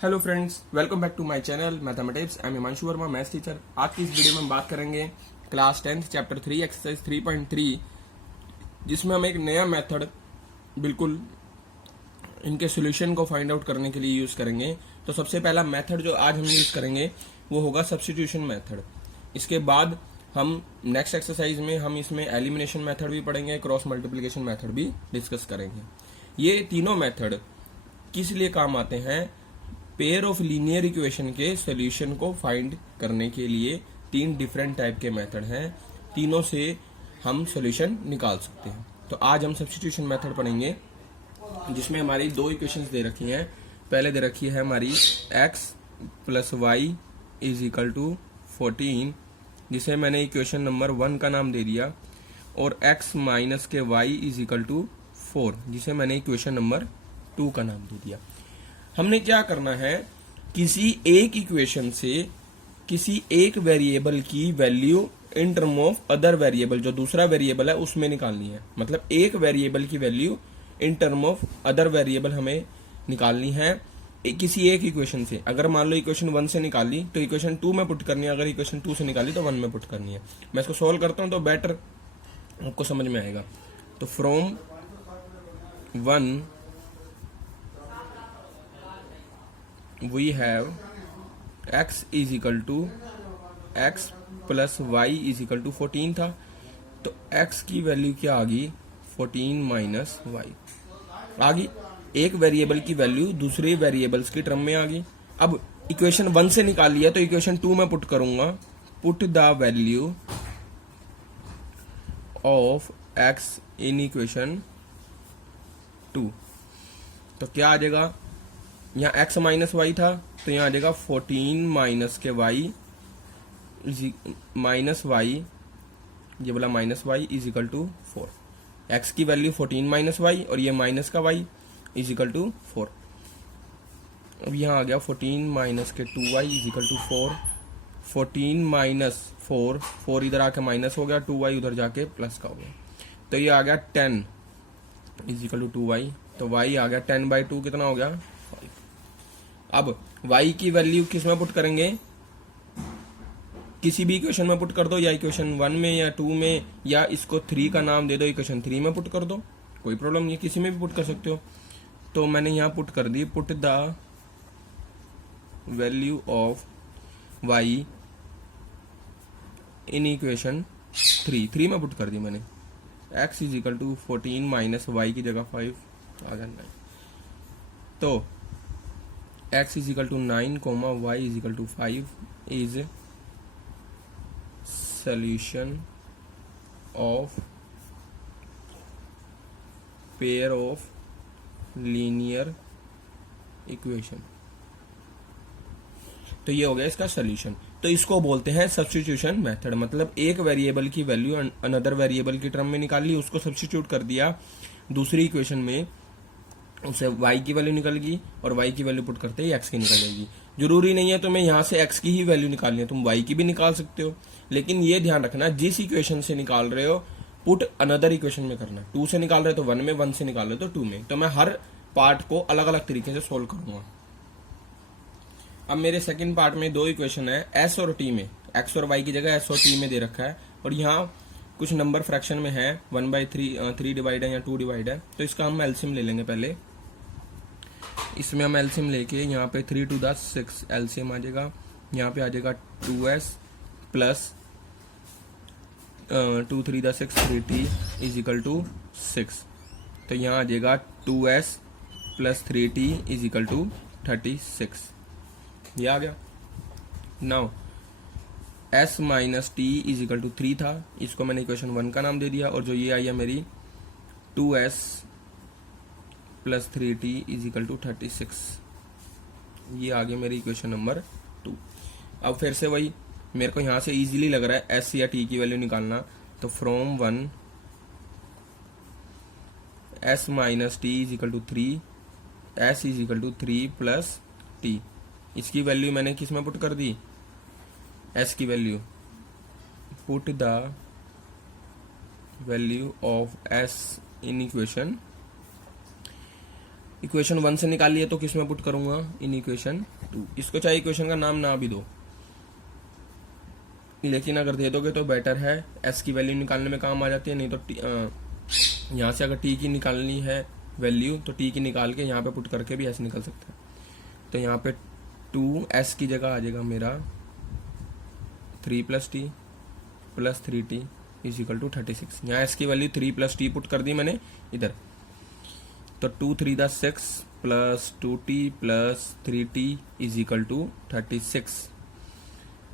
Hello friends, welcome back to my channel mathematics. I am Himanshu Verma, maths teacher. आज की इस video में हम बात करेंगे क्लास 10th चैप्टर 3 एक्सरसाइज 3.3, जिसमें हम एक नया मेथड बिल्कुल इनके सॉल्यूशन को फाइंड आउट करने के लिए यूज करेंगे। तो सबसे पहला मेथड जो आज हम यूज करेंगे वो होगा सब्स्टिट्यूशन मेथड। इसके बाद हम नेक्स्ट एक्सरसाइज में हम इसमें एलिमिनेशन मेथड भी पढ़ेंगे, क्रॉस मल्टीप्लिकेशन मेथड भी डिस्कस करेंगे। ये तीनों मेथड किस लिए काम आते हैं? पेयर ऑफ लीनियर इक्वेशन के सॉल्यूशन को फाइंड करने के लिए तीन डिफरेंट टाइप के मेथड हैं, तीनों से हम सॉल्यूशन निकाल सकते हैं। तो आज हम सब्स्टिट्यूशन मेथड पढ़ेंगे, जिसमें हमारी दो इक्वेशंस दे रखी हैं। पहले दे रखी है हमारी x plus y is equal to 14, जिसे मैंने इक्वेशन नंबर 1 का नाम दे दिया, और x माइनस के y इज इक्वल टू 4, जिसे मैंने इक्वेशन नंबर 2 का नाम दे दिया। हमने क्या करना है, किसी एक इक्वेशन से किसी एक वेरिएबल की value in term of other variable, जो दूसरा वेरिएबल है उसमें निकालनी है। मतलब एक वेरिएबल की value in term of other variable हमें निकालनी है किसी एक इक्वेशन से। अगर मान लो इक्वेशन 1 से निकाली तो इक्वेशन 2 में पुट करनी है, अगर इक्वेशन 2 से निकाली तो 1 में पुट करनी है। मैं इसको सॉल्व करता हूं तो बेटर आपको समझ में आएगा। तो from 1 we have x is equal to x plus y is equal to 14 था, तो x की वैल्यू क्या आ गई? 14 माइनस वाई आ गई। एक वेरिएबल की वैल्यू दूसरे वेरिएबल्स की टर्म में आ गई। अब इक्वेशन 1 से निकाल लिया तो इक्वेशन 2 में पुट करूंगा। Put the value of x in equation 2, तो क्या आ जाएगा? यहाँ x माइनस वाई था तो यहाँ आ जाएगा 14 माइनस के y माइनस वाई, ये बोला minus y is equal to 4। x की वैल्यू 14 माइनस वाई और ये माइनस का y इज इक्वल टू 4। अब यहाँ आ गया 14 माइनस के 2y is equal to 4। 14 minus 4, 4 इधर आके माइनस हो गया, 2y उधर जाके प्लस का हो गया, तो ये आ गया 10 इज इक्वल टू 2y। तो y आ गया 10/2, कितना हो गया? 5। अब y की वैल्यू किस में पुट करेंगे? किसी भी इक्वेशन में पुट कर दो, या इक्वेशन 1 में या 2 में, या इसको 3 का नाम दे दो, इक्वेशन 3 में पुट कर दो, कोई प्रॉब्लम नहीं, किसी में भी पुट कर सकते हो। तो मैंने यहाँ पुट कर दी, put the value of y in equation 3 में पुट कर दी मैंने। x is equal to 14 minus Y की जगह 5 आ गया 9। तो x is equal to 9 comma y is equal to 5 is solution of pair of linear equation। तो ये हो गया इसका सोल्यूशन। तो इसको बोलते हैं सब्स्टिट्यूशन मेथड। मतलब एक वेरिएबल की वैल्यू अनदर वेरिएबल की टर्म में निकाल ली, उसको सब्स्टिट्यूट कर दिया दूसरी इक्वेशन में, उसे y की वैल्यू निकल गई और y की वैल्यू पुट करते ही x की निकल जाएगी। जरूरी नहीं है तुम्हें यहाँ से x की ही वैल्यू निकालनी है, तुम y की भी निकाल सकते हो, लेकिन ये ध्यान रखना जिस इक्वेशन से निकाल रहे हो पुट अनदर इक्वेशन में करना। 2 से निकाल रहे हो तो 1 में, 1 से निकाल रहे हो तो 2 में। तो मैं हर पार्ट को अलग अलग तरीके से सोल्व करूंगा। अब मेरे सेकंड पार्ट में दो इक्वेशन है s और t में, x और y की जगह s और t में दे रखा है, और यहाँ कुछ नंबर फ्रैक्शन में है 1/3, 3 डिवाइड है या 2 डिवाइड है। तो इसका हम एलसीएम ले लेंगे पहले। इसमें हम एलसीएम लेके यहाँ पे 3 to the 6 एलसीएम आ जाएगा, यहाँ पे आ जाएगा 2s plus 2 3 the 6 3t is equal to 6। तो यहाँ आ जाएगा 2s plus 3t is equal to 36। ये आ गया। Now s minus t is equal to 3 था, इसको मैंने इक्वेशन 1 का नाम दे दिया, और जो ये आई है मेरी 2s plus 3t is equal to 36, ये आ गया मेरी इक्वेशन नंबर 2। अब फिर से वही, मेरे को यहाँ से इजीली लग रहा है s या t की वैल्यू निकालना। तो from 1 s minus t is equal to 3, s is equal to 3 plus t, इसकी वैल्यू मैंने किस में पुट कर दी? s की value. Put the value of s in equation equation 1 से निकाल लिए तो किस में पुट करूंगा, इन इक्वेशन 2। इसको चाहे इक्वेशन का नाम ना भी दो, लेकिन अगर दे दोगे तो बेटर है, एस की वैल्यू निकालने में काम आ जाती है। नहीं तो यहाँ से अगर टी की निकालनी है वैल्यू तो टी की निकाल के यहाँ पे पुट करके भी ऐसे निकल सकते हैं। तो यहाँ पे 2s की जगह आ जाएगा मेरा 3 + t + 3t = 36। यहाँ s की वैल्यू 3 + t पुट कर दी मैंने इधर, तो 2 3 = 6 + 2t + 3t = 36।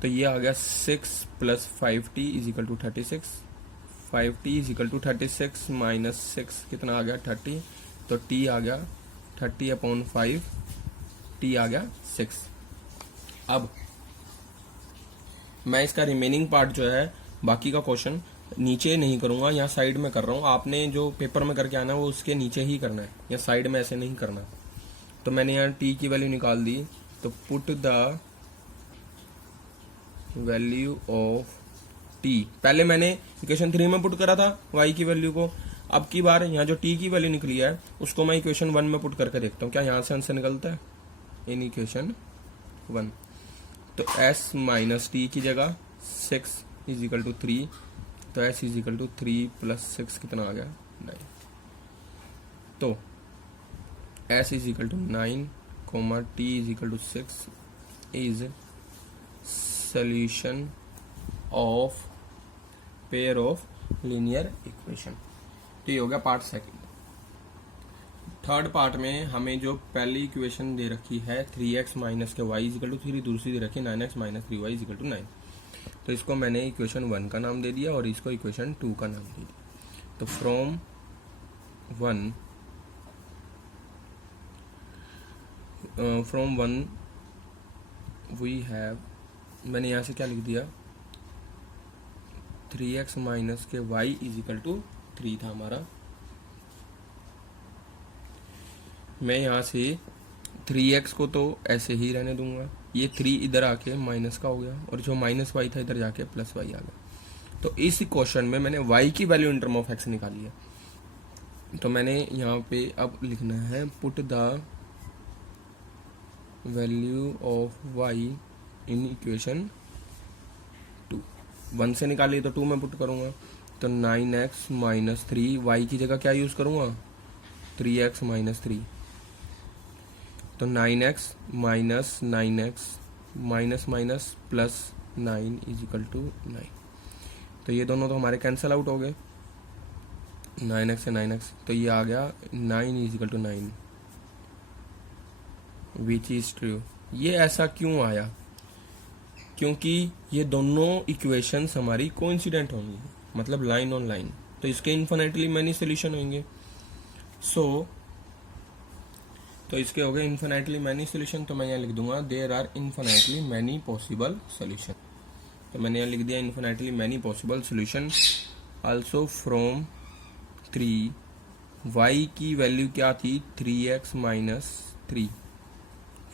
तो ये आ गया 6 + 5t = 36। 5t = 36 - 6 कितना आ गया 30। तो t आ गया 30/5, t आ गया 6। अब मैं इसका रिमेनिंग पार्ट जो है, बाकी का क्वेश्चन नीचे नहीं करूंगा, यहाँ साइड में कर रहा हूँ। आपने जो पेपर में करके आना है वो उसके नीचे ही करना है, या साइड में ऐसे नहीं करना। तो मैंने यहाँ t की वैल्यू निकाल दी, तो put the value of t, पहले मैंने इक्वेशन 3 में पुट करा था y की वैल्यू को। अब की बार यहाँ जो t की वैल्यू निकली है उसको मैं इक्वेशन 1 में पुट करके देखता हूँ क्या यहाँ से आंसर निकलता है, इन इक्वेशन 1। तो s - t की जगह 6 = 3, तो s = 3 + 6 कितना आ गया 9। तो s = 9, t = 6 is solution of pair of linear equation। तो ये हो गया पार्ट सेकंड। थर्ड पार्ट में हमें जो पहली इक्वेशन दे रखी है 3x - y = 3, दूसरी दे रखी है 9x - 3y = 9। तो इसको मैंने इक्वेशन 1 का नाम दे दिया और इसको इक्वेशन 2 का नाम दे दिया। तो फ्रॉम 1 वी हैव, मैंने यहाँ से क्या लिख दिया 3x - y = 3 था हमारा। मैं यहाँ से 3x को तो ऐसे ही रहने दूंगा, ये 3 इधर आके माइनस का हो गया, और जो -y था इधर जाके +y आ गया। तो इस क्वेश्चन में मैंने y की value in term of x निकाली है। तो मैंने यहाँ पे अब लिखना है put the value of y in equation 2। 1 से निकालिए तो 2 में पुट करूंगा, तो 9x - 3, y की जगह क्या यूज करूंगा 3x - 3। तो 9x - 9x -+ 9 = 9। तो ये दोनों तो हमारे कैंसिल आउट हो गए, 9x से 9x, तो ये आ गया 9 = 9, विच इज ट्रू। ये ऐसा क्यों आया, क्योंकि ये दोनों इक्वेशंस हमारी कोइंसिडेंट होंगी, मतलब लाइन ऑन लाइन, तो इसके इन्फिनिटली मैनी सोल्यूशन होंगे। तो इसके हो गए इन्फिनिटली मैनी सोल्यूशन। तो मैं यहाँ लिख दूंगा there are infinitely many possible solution. तो मैंने यहाँ लिख दिया infinitely many possible solution. Also from 3, y की वैल्यू क्या थी 3x - 3,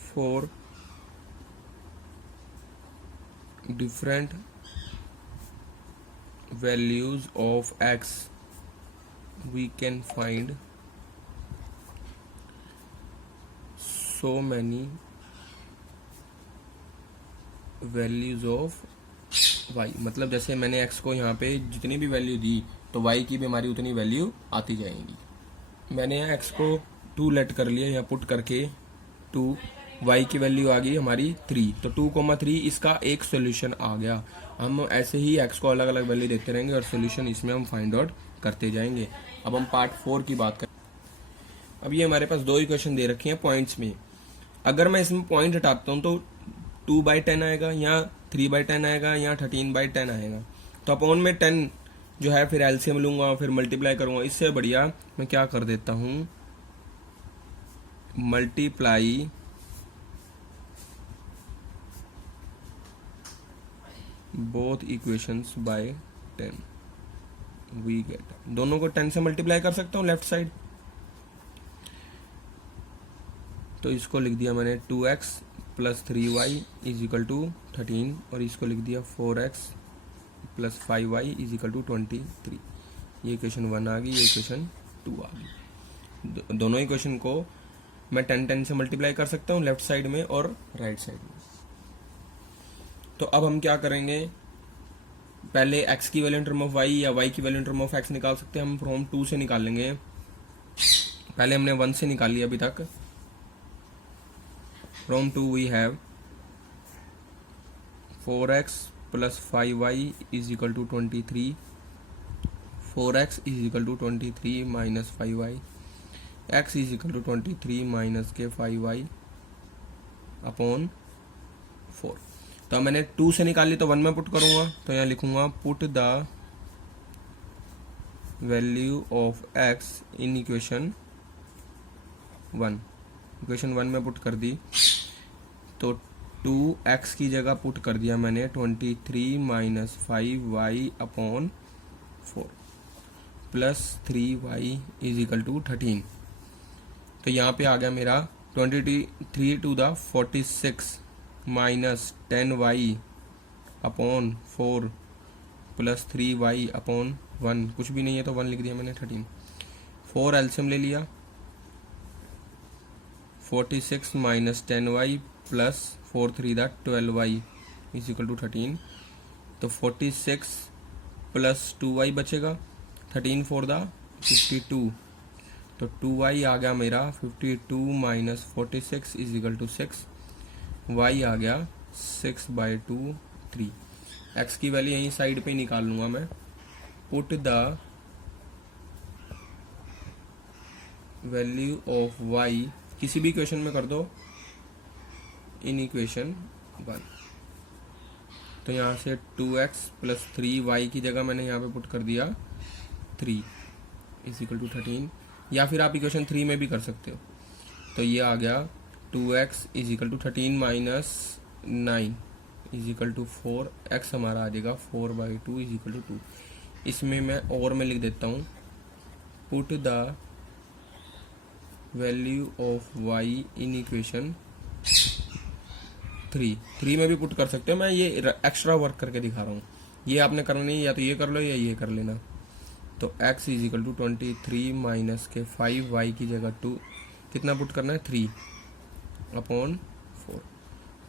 4 different values of x we can find so many values of y। मतलब जैसे मैंने x को यहाँ पे जितनी भी वैल्यू दी तो y की भी हमारी उतनी वैल्यू आती जाएंगी। मैंने यहाँ x को 2 लेट कर लिया, यहाँ पुट करके 2, y की वैल्यू आ गई हमारी 3, तो 2,3 इसका एक सोल्यूशन आ गया। हम ऐसे ही x को अलग अलग वैल्यू देते रहेंगे और सोल्यूशन इसमें हम फाइंड आउट करते जाएंगे। अब हम पार्ट 4 की बात करें। अब ये हमारे पास 2 इक्वेशन दे रखी हैं पॉइंट्स में। अगर मैं इसमें पॉइंट हटाता हूँ तो 2/10 आएगा, यहाँ 3/10 आएगा, यहाँ 13/10 आएगा। तो अपॉन में 10 जो है फिर एलसीएम लूंगा, फिर मल्टीप्लाई करूंगा। इससे बढ़िया मैं क्या कर देता हूँ, multiply both equations by 10 we get, दोनों को 10 से मल्टीप्लाई कर सकता हूँ लेफ्ट साइड। तो इसको लिख दिया मैंने 2x + 3y = 13, और इसको लिख दिया 4x + 5y = 23। ये इक्वेशन 1 आ गई, ये इक्वेशन 2 आ गई। दोनों इक्वेशन को मैं 10 से मल्टीप्लाई कर सकता हूँ लेफ्ट साइड में और राइट साइड में। तो अब हम क्या करेंगे, पहले x की value in term of y या y की value in term of x निकाल सकते हैं हम फ्रॉम 2 से निकाल लेंगे। पहले हमने 1 से निकाली अभी तक। From 2 we have 4x plus 5y is equal to 23, 4x is equal to 23 minus 5y, x is equal to 23 minus के 5y अपॉन 4। तो मैंने 2 से निकाली तो 1 में पुट करूंगा, तो यहाँ लिखूंगा put the value of x in equation 1। Equation 1 में पुट कर दी तो 2x की जगह पुट कर दिया मैंने 23 minus 5y upon 4 plus 3y is equal to 13। तो यहाँ पे आ गया मेरा 23 to the 46 minus 10y upon 4 plus 3y upon 1, कुछ भी नहीं है तो 1 लिख दिया मैंने 13। 4 एल्सियम ले लिया, 46 minus 10y plus 4 3 the 12y is equal to 13। तो 46 प्लस 2y बचेगा, 13 4 द 52। तो 2y आ गया मेरा 52 minus 46 is equal to 6, y आ गया 6/2 3। x की वैल्यू यहीं साइड पे निकाल लूंगा मैं। Put the value of y किसी भी इक्वेशन में कर दो इन इक्वेशन 1। तो यहाँ से 2x प्लस 3y की जगह मैंने यहाँ पे पुट कर दिया 3 इज इक्वल टू 13, या फिर आप इक्वेशन 3 में भी कर सकते हो। तो ये आ गया 2x is equal to 13 minus 9 is equal to 4, x हमारा आ जाएगा 4/2 इज इक्वल टू 2। इसमें मैं और में लिख देता हूँ put the value of y in equation 3 में भी पुट कर सकते हो, मैं ये एक्स्ट्रा वर्क करके दिखा रहा हूँ। ये आपने करना नहीं, या तो ये कर लो या ये कर लेना। तो x is equal to 23 minus के 5y की जगह 2 कितना पुट करना है 3 अपॉन 4।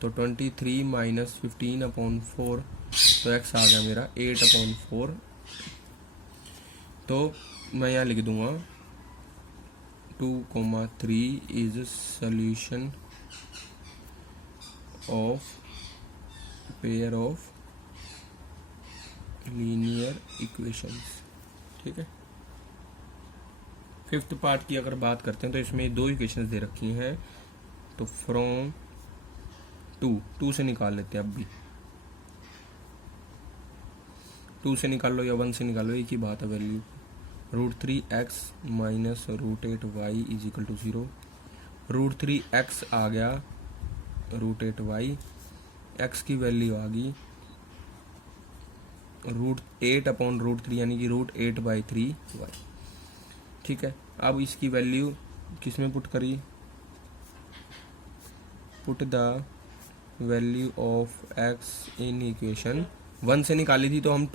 तो 23 माइनस 15 अपॉन 4, तो x आ गया मेरा 8 अपॉन 4। तो मैं यहाँ लिख दूंगा 2,3 is solution of pair of linear equations. ठीक है। 5th पार्ट की अगर बात करते हैं तो इसमें 2 इक्वेशंस दे रखी हैं। तो फ्रॉम 2 से निकाल लेते हैं। अब भी 2 से निकाल लो या 1 से निकाल लो, एक ही बात है value. √3x minus √8y is equal to 0। √3x आ गया √8y, x की वैल्यू आ गई √8 अपॉन √3 यानी कि √8/3y। ठीक है। अब इसकी वैल्यू किस में पुट करी, put the value of x in equation 1 से निकाली थी तो हम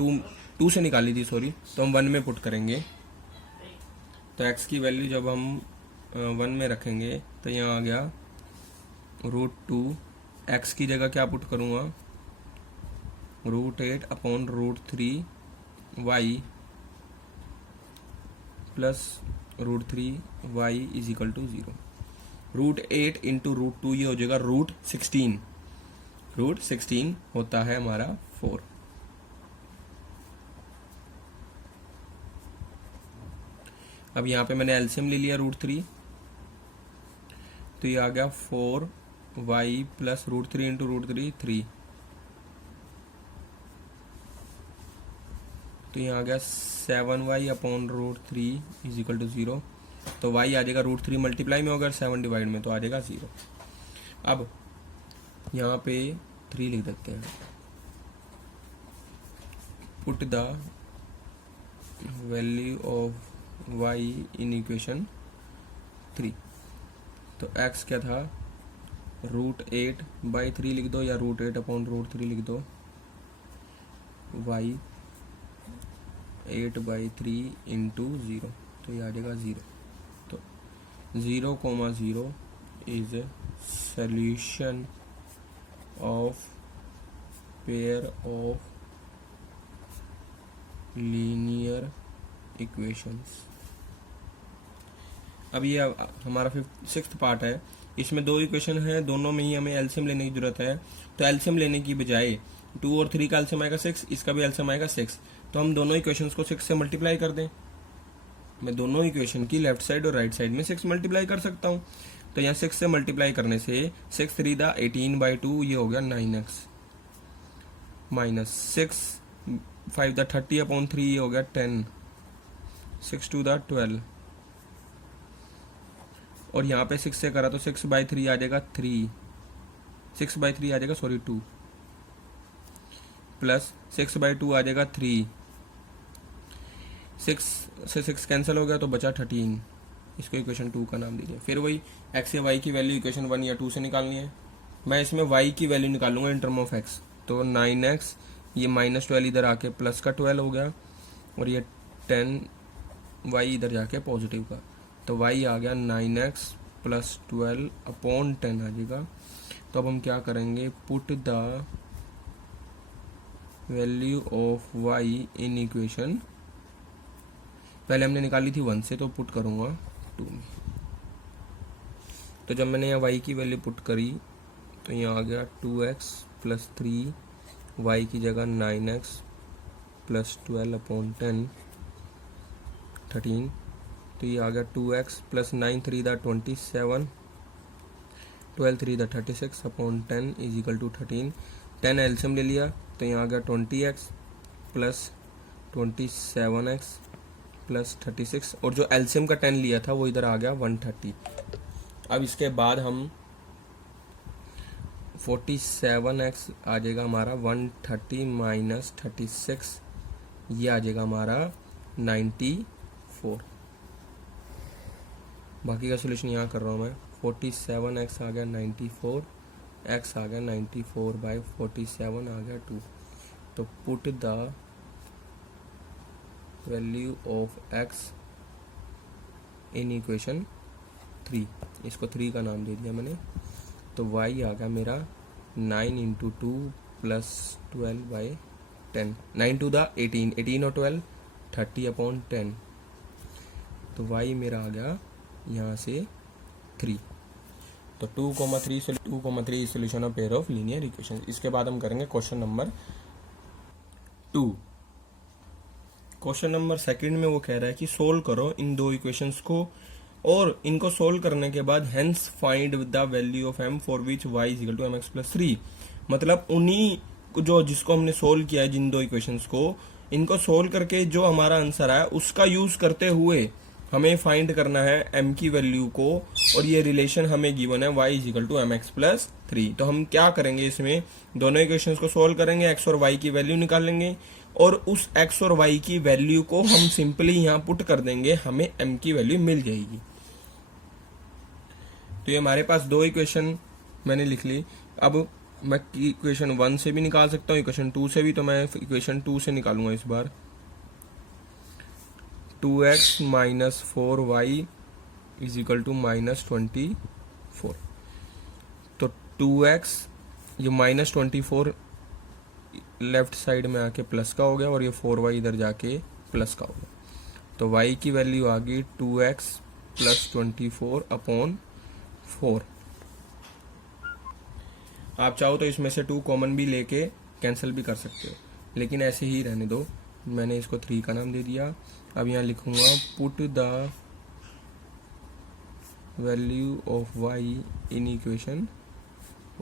2 से निकाली थी सॉरी, तो हम 1 में पुट करेंगे। तो x की वैल्यू जब हम 1 में रखेंगे तो यहाँ आ गया √2, x की जगह क्या पुट करूँगा √8 upon √3y plus √3y is equal to 0। √8 into √2 ये हो जाएगा √16। √16 होता है हमारा 4। अब यहाँ पे मैंने एलसीएम ले लिया √3, तो ये आ गया 4y प्लस √3 इंटू √3 3। तो यहाँ आ गया 7y upon √3 is equal to 0। तो y आ जाएगा √3 मल्टीप्लाई में होगा 7 डिवाइड में, तो आ जाएगा 0। अब यहाँ पे 3 लिख देते हैं। Put the value of y in equation 3। तो x क्या था √8/3 लिख दो या √8 अपॉन √3 लिख दो, y 8/3 इंटू 0, तो ये आ जाएगा 0। तो 0,0 is solution of pair of linear equations. अब ये हमारा सिक्स्थ पार्ट है। इसमें दो इक्वेशन है, दोनों में ही हमें एलसीएम लेने की जरूरत है। तो एलसीएम लेने की बजाय 2 और 3 का एलसीएम आएगा 6, इसका भी एलसीएम आएगा 6। तो हम दोनों इक्वेशंस को 6 से मल्टीप्लाई कर दें। मैं दोनों इक्वेशन की लेफ्ट साइड और राइट साइड में 6 मल्टीप्लाई कर सकता हूँ। तो यहाँ 6 से मल्टीप्लाई करने से 6 3 दा 18/2, ये हो गया 9x, माइनस 6 5 दा 30/3, ये हो गया 10, 6 2 दा 12, और यहाँ पे 6 से करा तो 6/3 आ जाएगा 3, 6/3 आ जाएगा, सॉरी 2, प्लस 6/2 आ जाएगा 3, 6 से 6 कैंसिल हो गया तो बचा 13। इसको इक्वेशन 2 का नाम दीजिए। फिर वही x या y की वैल्यू इक्वेशन 1 या 2 से निकालनी है। मैं इसमें y की वैल्यू निकालूंगा इन टर्म ऑफ x। तो 9x, ये -12 इधर आके प्लस का 12 हो गया, और ये 10y इधर जाके पॉजिटिव का, तो y आ गया 9x प्लस 12/10 आ जाएगा। तो अब हम क्या करेंगे, put the value of y in equation, पहले हमने निकाली थी 1 से, तो पुट करूंगा 2 में। तो जब मैंने यहाँ y की वैल्यू पुट करी तो यहाँ आ गया 2x प्लस 3, y की जगह 9x प्लस 12/10, 13। तो ये आ गया 2x प्लस 9 3 दा 27, 12 3 दा 36/10 इज इक्वल टू 13। 10 एल्सियम ले लिया तो यहाँ आ गया 20x प्लस 27x प्लस 36, और जो एल्सियम का 10 लिया था वो इधर आ गया 130। अब इसके बाद हम 47x आ जाएगा हमारा 130 माइनस 36, ये आ जाएगा हमारा 94। बाकी का सोल्यूशन यहाँ कर रहा हूँ मैं। 47x आ गया 94, x आ गया 94/47 आ गया 2। तो put the value of x in equation 3, इसको 3 का नाम दे दिया मैंने। तो y आ गया मेरा 9 × 2 प्लस 12/10, 9 2 दा 18, 18 और 12 30/10। तो y मेरा आ गया यहाँ से 3। तो 2,3 solution of pair of linear equation. इसके बाद हम करेंगे क्वेश्चन नंबर 2। क्वेश्चन नंबर 2 में वो कह रहा है कि सोल्व करो इन दो इक्वेशंस को, और इनको सोल्व करने के बाद hence find the value of m for which y is equal to mx plus 3। मतलब उन्हीं जो जिसको हमने सोल्व किया है, जिन दो इक्वेशंस को, इनको सोल्व करके जो हमारा आंसर आया उसका यूज करते हुए हमें फाइंड करना है m की वैल्यू को, और ये रिलेशन हमें गिवन है y is equal to mx plus 3। तो हम क्या करेंगे, इसमें दोनों इक्वेशंस को सोल्व करेंगे, x और y की वैल्यू निकालेंगे, और उस x और y की वैल्यू को हम सिंपली यहाँ पुट कर देंगे, हमें m की वैल्यू मिल जाएगी। तो ये हमारे पास दो इक्वेशन मैंने लिख ली। अब मैं इक्वेशन 1 से भी निकाल सकता हूँ, इक्वेशन 2 से भी। तो मैं इक्वेशन 2 से निकालूंगा इस बार। 2x minus 4y is equal to -24। तो 2x, ये -24 लेफ्ट साइड में आके प्लस का हो गया, और ये 4y इधर जाके प्लस का हो गया। तो y की वैल्यू आ गई 2x प्लस 24/4। आप चाहो तो इसमें से 2 कॉमन भी लेके कैंसिल भी कर सकते हो, लेकिन ऐसे ही रहने दो। मैंने इसको 3 का नाम दे दिया। अब यहाँ लिखूंगा put the value of y in equation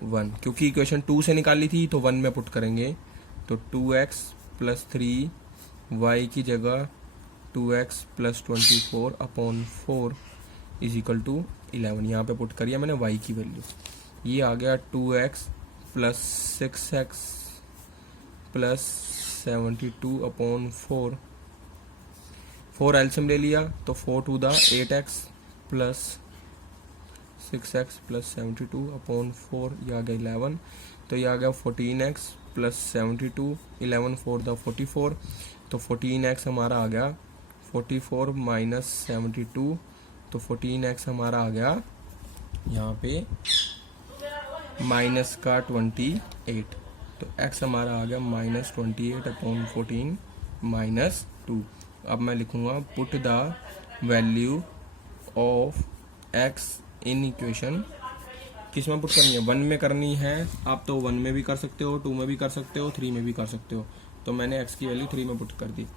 1, क्योंकि इक्वेशन 2 से निकाली थी तो 1 में पुट करेंगे। तो 2x प्लस 3 y की जगह 2x plus 24/4 is equal to 11। यहाँ पे पुट करिए मैंने y की वैल्यू। ये आ गया 2x प्लस 6x प्लस 72/4। 4 एल्सियम ले लिया तो 4 2 दा 8x प्लस 6x प्लस 72/4, ये आ गया 11। तो ये आ गया 14x प्लस 72, 11 4 दा 44। तो 14x हमारा आ गया 44 माइनस 72, तो 14x हमारा आ गया यहाँ पे माइनस का 28, तो x हमारा आ गया -28/14 -2। अब मैं लिखूंगा put the value of x in equation. किस में पुट करनी है? 1 में करनी है। आप तो 1 में भी कर सकते हो, 2 में भी कर सकते हो, 3 में भी कर सकते हो। तो मैंने x की वैल्यू 3 में पुट कर दी।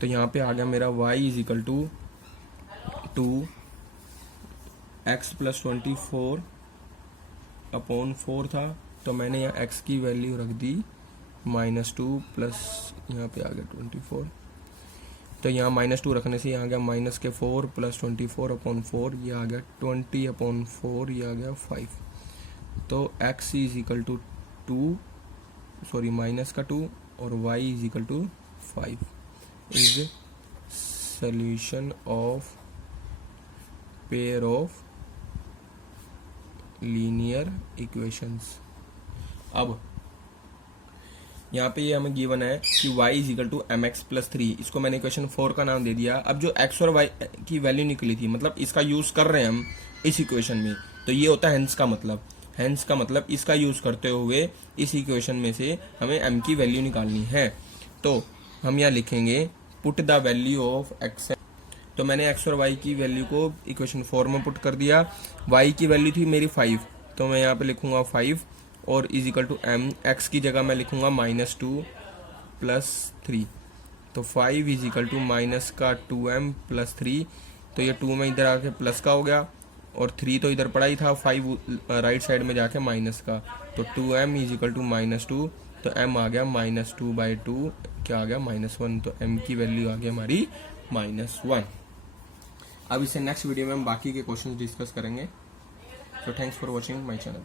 तो यहाँ पे आ गया मेरा y is equal to 2x + 24/4 था, तो मैंने यहाँ x की वैल्यू रख दी -2 प्लस यहाँ पे आ गया 24। तो यहाँ -2 रखने से यहाँ आ गया -4 + 24/4, ये आ गया 20/4, ये आ गया 5। तो x इज इक्वल टू 2 और y is equal to 5 is solution of pair of linear equations। अब यहाँ पे ये हमें गिवन है कि y is equal to mx + 3, इसको मैंने इक्वेशन 4 का नाम दे दिया। अब जो x और y की वैल्यू निकली थी, मतलब इसका यूज कर रहे हैं हम इस इक्वेशन में, तो ये होता है हेंस का मतलब इसका यूज करते हुए इस इक्वेशन में से हमें m की वैल्यू निकालनी है। तो हम यहाँ लिखेंगे put the value of x। तो मैंने x और y की वैल्यू को इक्वेशन 4 में पुट कर दिया। y की वैल्यू थी मेरी 5, तो मैं यहाँ पे लिखूंगा 5 और is equal to m। x की जगह मैं लिखूंगा -2 + 3, तो 5 इज इक्वल टू -2m + 3। तो ये 2 में इधर आके प्लस का हो गया और 3 तो इधर पड़ा ही था, 5 राइट साइड में जाके माइनस का, तो 2m इज इक्वल टू -2। तो m आ गया -2/2, क्या आ गया -1। तो m की वैल्यू आ गई हमारी -1। अब इससे नेक्स्ट वीडियो में हम बाकी के क्वेश्चन डिस्कस करेंगे। तो thanks for watching my channel.